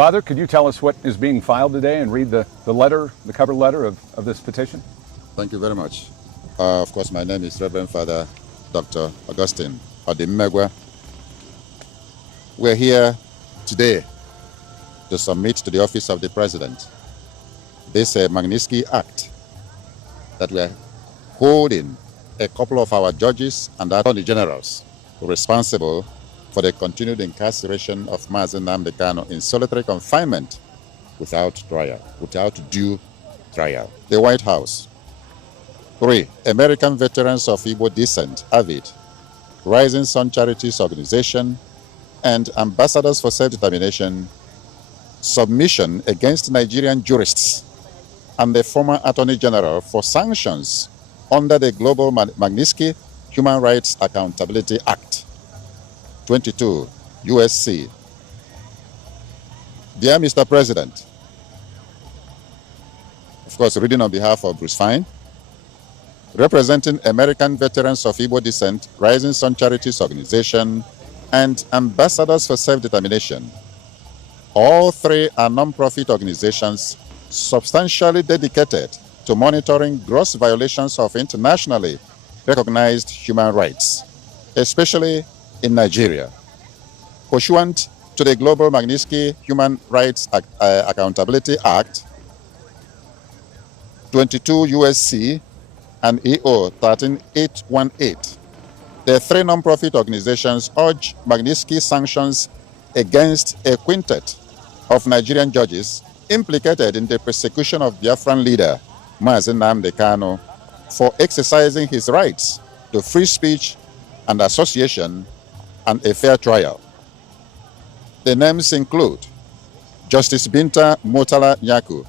Father, could you tell us what is being filed today and read the letter, the cover letter of this petition? Thank you very much. Of course, my name is Reverend Father Dr. Augustine Odimegwa. We're here today to submit to the office of the President this Magnitsky Act that we're holding a couple of our judges and attorney generals responsible for the continued incarceration of Mazi Nnamdi Kanu in solitary confinement without trial, without due trial. The Whitehouse. 3. American Veterans of Igbo Descent, AVID, Rising Sun Charities Organization, and Ambassadors for Self-Determination, submission against Nigerian jurists and the former Attorney General for sanctions under the Global Magnitsky Human Rights Accountability Act. 22 USC. Dear Mr. President, of course, reading on behalf of Bruce Fine, representing American Veterans of Igbo Descent, Rising Sun Charities Organization, and Ambassadors for Self-Determination. All three are non-profit organizations substantially dedicated to monitoring gross violations of internationally recognized human rights, especially in Nigeria. Pursuant to the Global Magnitsky Human Rights Accountability Act, 22 USC and EO 13818, the three non-profit organizations urge Magnitsky sanctions against a quintet of Nigerian judges implicated in the persecution of Biafran leader Mazi Nnamdi Kanu for exercising his rights to free speech and association and a fair trial. The names include Justice Binta Murtala Nyaku,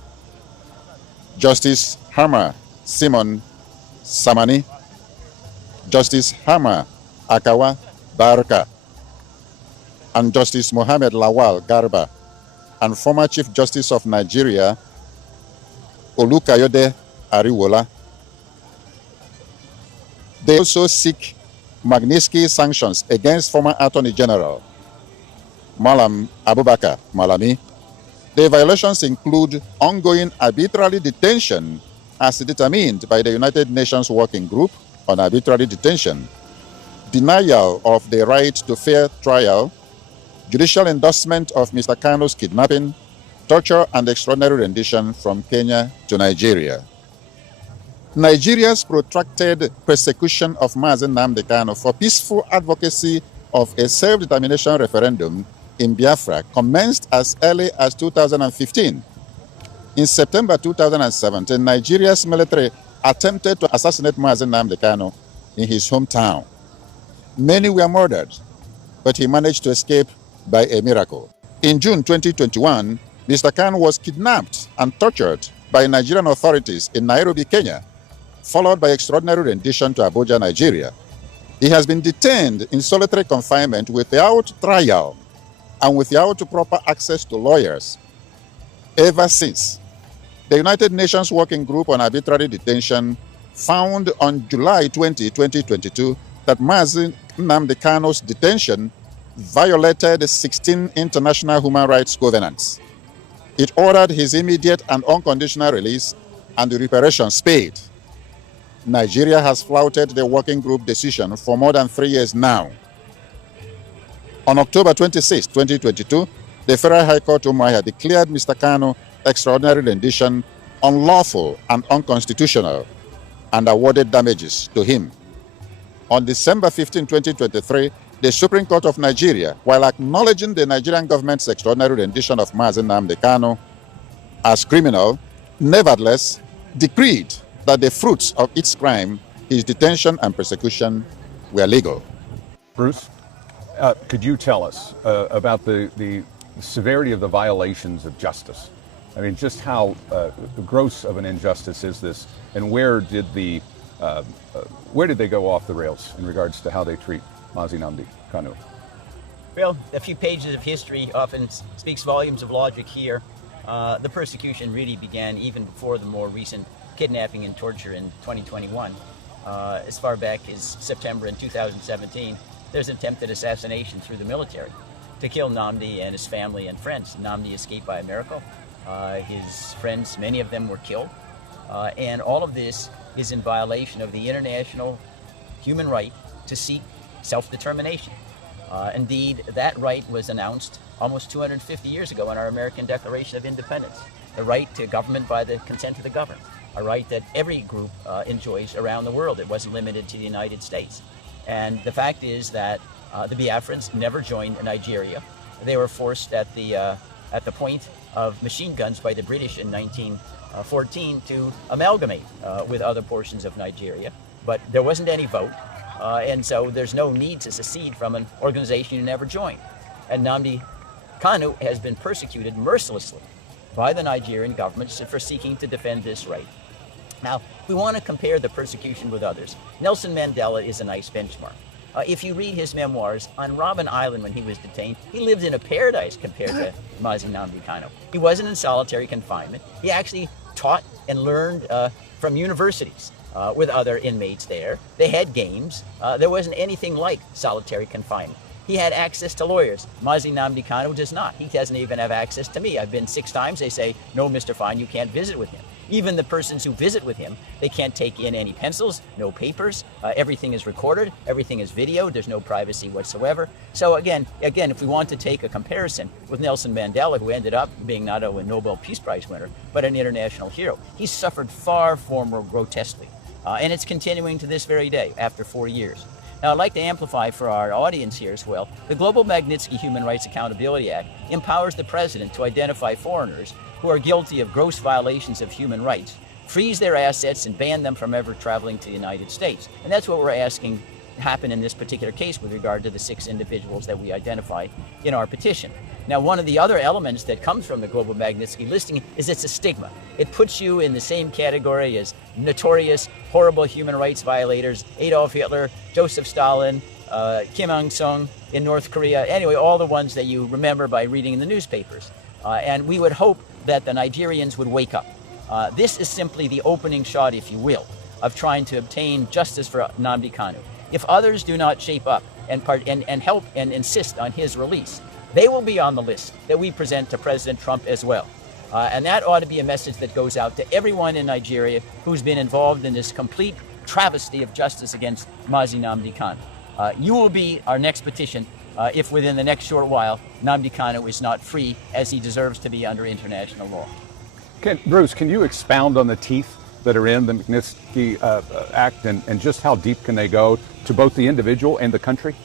Justice Hama Simon Samani, Justice Hama Akawa Barka, and Justice Mohammed Lawal Garba, and former Chief Justice of Nigeria Olukayode Ariwola. They also seek Magnitsky sanctions against former Attorney General Malam Abubakar Malami. The violations include ongoing arbitrary detention as determined by the United Nations Working Group on Arbitrary Detention, denial of the right to fair trial, judicial endorsement of Mr. Kanu's kidnapping, torture and extraordinary rendition from Kenya to Nigeria. Nigeria's protracted persecution of Mazi Nnamdi Kanu for peaceful advocacy of a self-determination referendum in Biafra commenced as early as 2015. In September 2017, Nigeria's military attempted to assassinate Mazi Nnamdi Kanu in his hometown. Many were murdered, but he managed to escape by a miracle. In June 2021, Mr. Kanu was kidnapped and tortured by Nigerian authorities in Nairobi, Kenya, followed by extraordinary rendition to Abuja, Nigeria. He has been detained in solitary confinement without trial and without proper access to lawyers ever since. The United Nations Working Group on Arbitrary Detention found on July 20, 2022 that Mazi Nnamdi Kanu's detention violated 16 international human rights covenants. It ordered his immediate and unconditional release and the reparations paid. Nigeria has flouted the working group decision for more than 3 years now. On October 26, 2022, the Federal High Court Umuahia declared Mr. Kanu extraordinary rendition unlawful and unconstitutional and awarded damages to him. On December 15, 2023, the Supreme Court of Nigeria, while acknowledging the Nigerian government's extraordinary rendition of Mazi Nnamdi Kanu as criminal, nevertheless decreed that the fruits of its crime, his detention and persecution, were legal. Bruce, could you tell us about the severity of the violations of justice? I mean, just how gross of an injustice is this, and where did they go off the rails in regards to how they treat Mazi Nnamdi Kanu? Well, a few pages of history often speaks volumes of logic here. The persecution really began even before the more recent kidnapping and torture in 2021. As far back as September in 2017, there's attempted assassination through the military. to kill Nnamdi and his family and friends. Nnamdi escaped by a miracle. His friends, many of them were killed. And all of this is in violation of the international human right to seek self-determination. Indeed, that right was announced almost 250 years ago in our American Declaration of Independence. The right to government by the consent of the governed, a right that every group enjoys around the world. It wasn't limited to the United States. And the fact is that the Biafrans never joined Nigeria. They were forced at the point of machine guns by the British in 1914 to amalgamate with other portions of Nigeria. But there wasn't any vote, and so there's no need to secede from an organization you never joined. And Nnamdi Kanu has been persecuted mercilessly by the Nigerian government for seeking to defend this right. Now, we want to compare the persecution with others. Nelson Mandela is a nice benchmark. If you read his memoirs, on Robben Island when he was detained, he lived in a paradise compared to Mazi Nnamdi Kanu. He wasn't in solitary confinement. He actually taught and learned from universities with other inmates there. They had games. There wasn't anything like solitary confinement. He had access to lawyers. Mazi Nnamdi Kanu does not. He doesn't even have access to me. I've been 6 times. They say, no, Mr. Fine, you can't visit with him. Even the persons who visit with him, they can't take in any pencils, no papers. Everything is recorded. Everything is videoed. There's no privacy whatsoever. So again, if we want to take a comparison with Nelson Mandela, who ended up being not only a Nobel Peace Prize winner, but an international hero, he's suffered far more grotesquely. And it's continuing to this very day after 4 years. Now, I'd like to amplify for our audience here as well. The Global Magnitsky Human Rights Accountability Act empowers the president to identify foreigners who are guilty of gross violations of human rights, freeze their assets, and ban them from ever traveling to the United States. And that's what we're asking happen in this particular case with regard to the 6 individuals that we identified in our petition. Now, one of the other elements that comes from the Global Magnitsky listing is it's a stigma. It puts you in the same category as notorious, horrible human rights violators, Adolf Hitler, Joseph Stalin, Kim Il-sung in North Korea, anyway, all the ones that you remember by reading in the newspapers. And we would hope that the Nigerians would wake up. This is simply the opening shot, if you will, of trying to obtain justice for Nnamdi Kanu. If others do not shape up and help and insist on his release, they will be on the list that we present to President Trump as well. And that ought to be a message that goes out to everyone in Nigeria who's been involved in this complete travesty of justice against Mazi Nnamdi Kanu. You will be our next petition if within the next short while Nnamdi Kanu is not free as he deserves to be under international law. Bruce, can you expound on the teeth that are in the Magnitsky Act and just how deep can they go to both the individual and the country?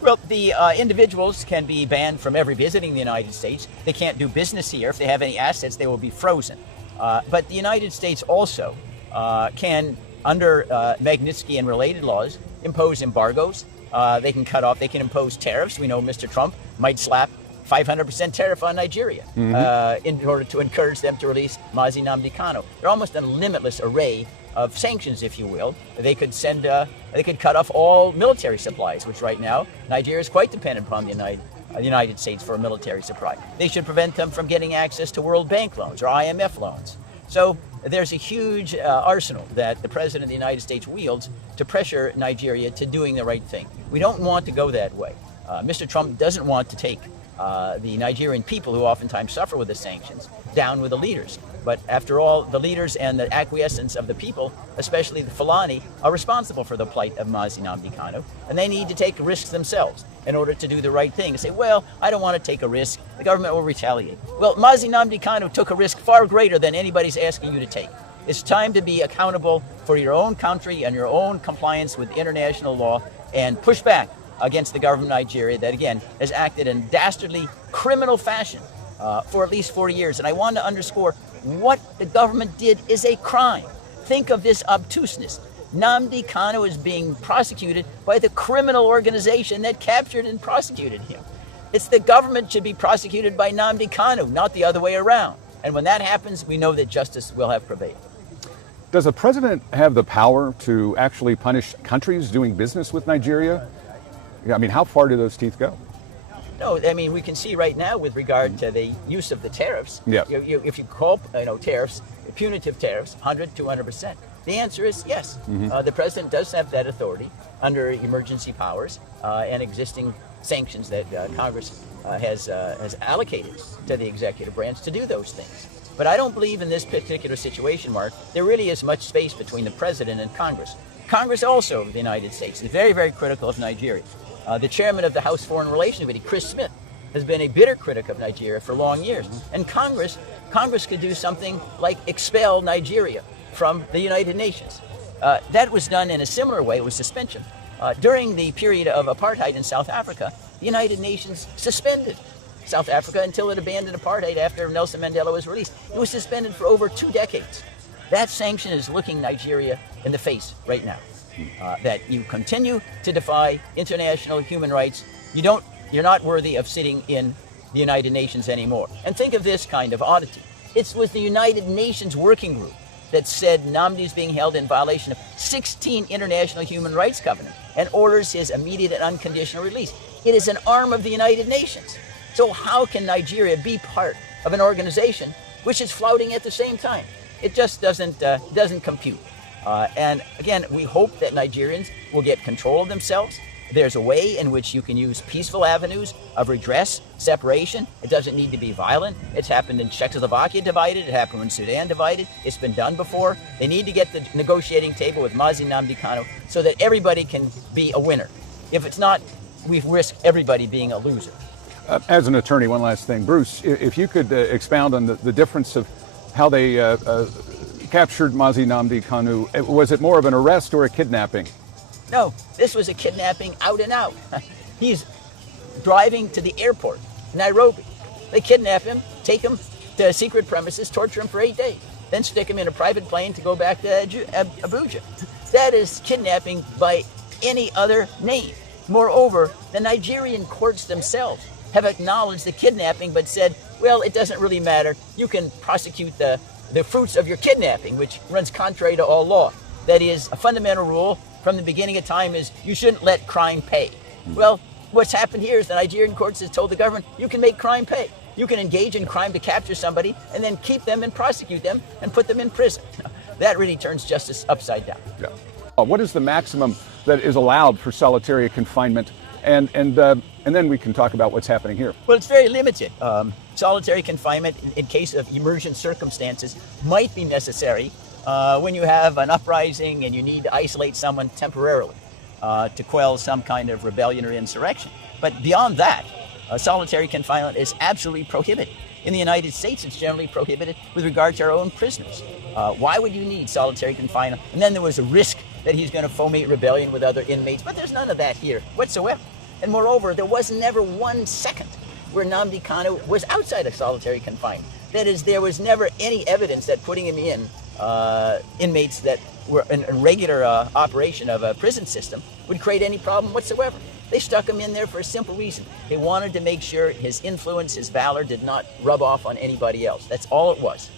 Well, the individuals can be banned from ever visiting the United States. They can't do business here. If they have any assets, they will be frozen. But the United States also can, under Magnitsky and related laws, impose embargoes. They can cut off, they can impose tariffs. We know Mr. Trump might slap 500% tariff on Nigeria in order to encourage them to release Mazi Nnamdi Kanu. They're almost a limitless array of sanctions, if you will. They could send, they could cut off all military supplies, which right now Nigeria is quite dependent upon the United States for a military supply. They should prevent them from getting access to World Bank loans or IMF loans. So there's a huge arsenal that the President of the United States wields to pressure Nigeria to doing the right thing. We don't want to go that way. Mr. Trump doesn't want to take the Nigerian people, who oftentimes suffer with the sanctions, down with the leaders. But after all, the leaders and the acquiescence of the people, especially the Fulani, are responsible for the plight of Mazi Nnamdi Kanu, and they need to take risks themselves in order to do the right thing. And say, well, I don't want to take a risk. The government will retaliate. Well, Mazi Nnamdi Kanu took a risk far greater than anybody's asking you to take. It's time to be accountable for your own country and your own compliance with international law and push back against the government of Nigeria that, again, has acted in dastardly criminal fashion for at least 4 years. And I want to underscore what the government did is a crime. Think of this obtuseness. Nnamdi Kanu is being prosecuted by the criminal organization that captured and prosecuted him. It's the government should be prosecuted by Nnamdi Kanu, not the other way around. And when that happens, we know that justice will have prevailed. Does a president have the power to actually punish countries doing business with Nigeria? I mean, how far do those teeth go? No, I mean, we can see right now with regard to the use of the tariffs, yeah. If you call tariffs, punitive tariffs, 100, 200%, the answer is yes. The president does have that authority under emergency powers and existing sanctions that Congress has allocated to the executive branch to do those things. But I don't believe in this particular situation, Mark, there really is much space between the president and Congress. Congress also of the United States is very, very critical of Nigeria. The chairman of the House Foreign Relations Committee, Chris Smith, has been a bitter critic of Nigeria for long years. And Congress could do something like expel Nigeria from the United Nations. That was done in a similar way with suspension. During the period of apartheid in South Africa, the United Nations suspended South Africa until it abandoned apartheid after Nelson Mandela was released. It was suspended for over 2 decades. That sanction is looking Nigeria in the face right now. That you continue to defy international human rights. You're not worthy of sitting in the United Nations anymore. And think of this kind of oddity. It was the United Nations Working Group that said Nnamdi is being held in violation of 16 international human rights covenants and orders his immediate and unconditional release. It is an arm of the United Nations. So how can Nigeria be part of an organization which is flouting at the same time? It just doesn't compute. And again, we hope that Nigerians will get control of themselves. There's a way in which you can use peaceful avenues of redress, separation. It doesn't need to be violent. It's happened in Czechoslovakia divided. It happened in Sudan divided. It's been done before. They need to get the negotiating table with Mazi Nnamdi Kanu so that everybody can be a winner. If it's not, we risk everybody being a loser. As an attorney, one last thing. Bruce, if you could expound on the difference of how they captured Mazi Nnamdi Kanu. Was it more of an arrest or a kidnapping? No, this was a kidnapping out and out. He's driving to the airport, Nairobi. They kidnap him, take him to secret premises, torture him for 8 days, then stick him in a private plane to go back to Abuja. That is kidnapping by any other name. Moreover, the Nigerian courts themselves have acknowledged the kidnapping but said, well, it doesn't really matter. You can prosecute the fruits of your kidnapping, which runs contrary to all law. That is, a fundamental rule from the beginning of time is you shouldn't let crime pay. Well, what's happened here is the Nigerian courts has told the government, you can make crime pay. You can engage in crime to capture somebody and then keep them and prosecute them and put them in prison. That really turns justice upside down. Yeah. What is the maximum that is allowed for solitary confinement? And then we can talk about what's happening here. Well, it's very limited. Solitary confinement in case of emergent circumstances might be necessary when you have an uprising and you need to isolate someone temporarily to quell some kind of rebellion or insurrection. But beyond that, solitary confinement is absolutely prohibited. In the United States, it's generally prohibited with regard to our own prisoners. Why would you need solitary confinement? And then there was a risk that he's going to foment rebellion with other inmates, but there's none of that here whatsoever. And moreover, there was never 1 second where Nnamdi Kanu was outside of solitary confinement. That is, there was never any evidence that putting him in inmates that were in a regular operation of a prison system would create any problem whatsoever. They stuck him in there for a simple reason. They wanted to make sure his influence, his valor did not rub off on anybody else. That's all it was.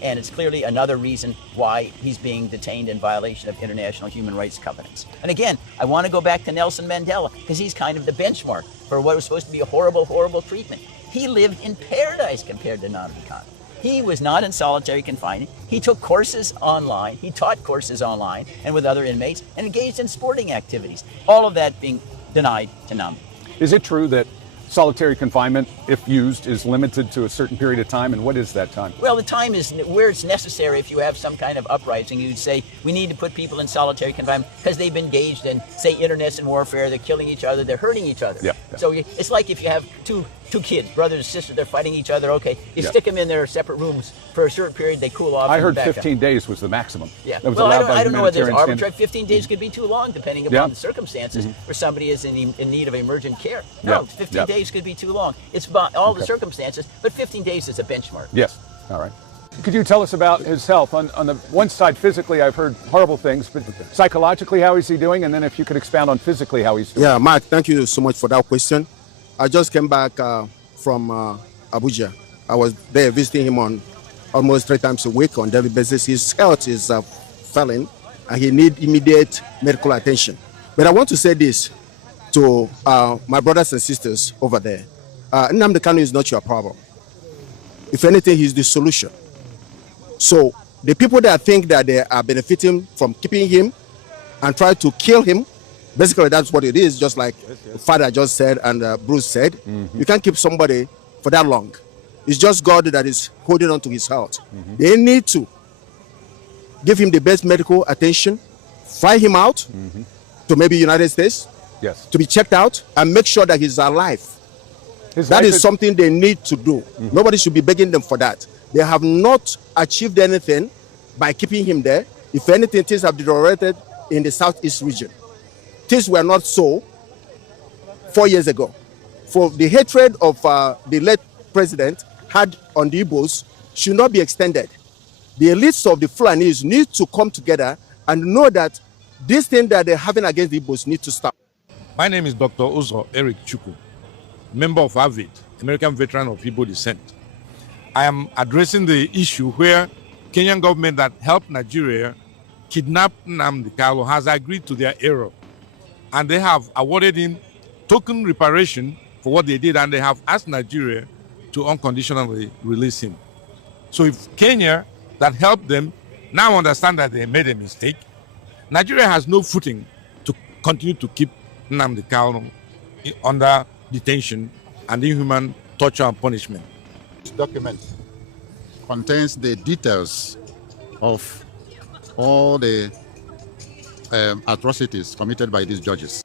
And it's clearly another reason why he's being detained in violation of international human rights covenants. And again, I want to go back to Nelson Mandela because he's kind of the benchmark for what was supposed to be a horrible, horrible treatment. He lived in paradise compared to Nnamdi Kanu. He was not in solitary confinement. He took courses online. He taught courses online and with other inmates and engaged in sporting activities. All of that being denied to Nnamdi. Is it true that solitary confinement, if used, is limited to a certain period of time? And what is that time? Well, the time is where it's necessary. If you have some kind of uprising, you'd say, we need to put people in solitary confinement because they've been engaged in, say, internecine warfare. They're killing each other. They're hurting each other. Yeah. So it's like if you have two kids, brothers and sisters, they're fighting each other. Okay, you stick them in their separate rooms for a certain period. They cool off. I heard 15 days was the maximum. Yeah. That was well, allowed I don't know whether there's humanitarian arbitrary. 15 days could be too long, depending upon the circumstances, where somebody is in need of emergent care. No, 15 days could be too long. It's about all the circumstances, but 15 days is a benchmark. Yes. All right. Could you tell us about his health? On the one side, physically, I've heard horrible things, but psychologically, how is he doing? And then if you could expound on physically how he's doing. Yeah, Mark, thank you so much for that question. I just came back from Abuja. I was there visiting him on almost 3 times a week on daily basis. His health is failing and he needs immediate medical attention. But I want to say this to my brothers and sisters over there. Nnamdi Kanu is not your problem. If anything, he's the solution. So the people that think that they are benefiting from keeping him and try to kill him Basically, that's what it is, just like Father just said and Bruce said. You can't keep somebody for that long. It's just God that is holding on to his health. They need to give him the best medical attention, fly him out to maybe United States Yes. to be checked out and make sure that he's alive. His That life is something they need to do. Nobody should be begging them for that. They have not achieved anything by keeping him there. If anything, things have deteriorated in the southeast region. Things were not so 4 years ago. For the hatred of the late president had on the Igbos should not be extended. The elites of the Fulanis need to come together and know that this thing that they're having against the Igbos need to stop. My name is Dr. Uzo Eric Chukwu, member of AVID, American Veteran of Igbo Descent. I am addressing the issue where Kenyan government that helped Nigeria kidnap Nnamdi Kanu has agreed to their error. And they have awarded him token reparation for what they did, and they have asked Nigeria to unconditionally release him. So if Kenya that helped them now understand that they made a mistake, Nigeria has no footing to continue to keep Nnamdi Kanu under detention and inhuman torture and punishment. This document contains the details of all the atrocities committed by these judges.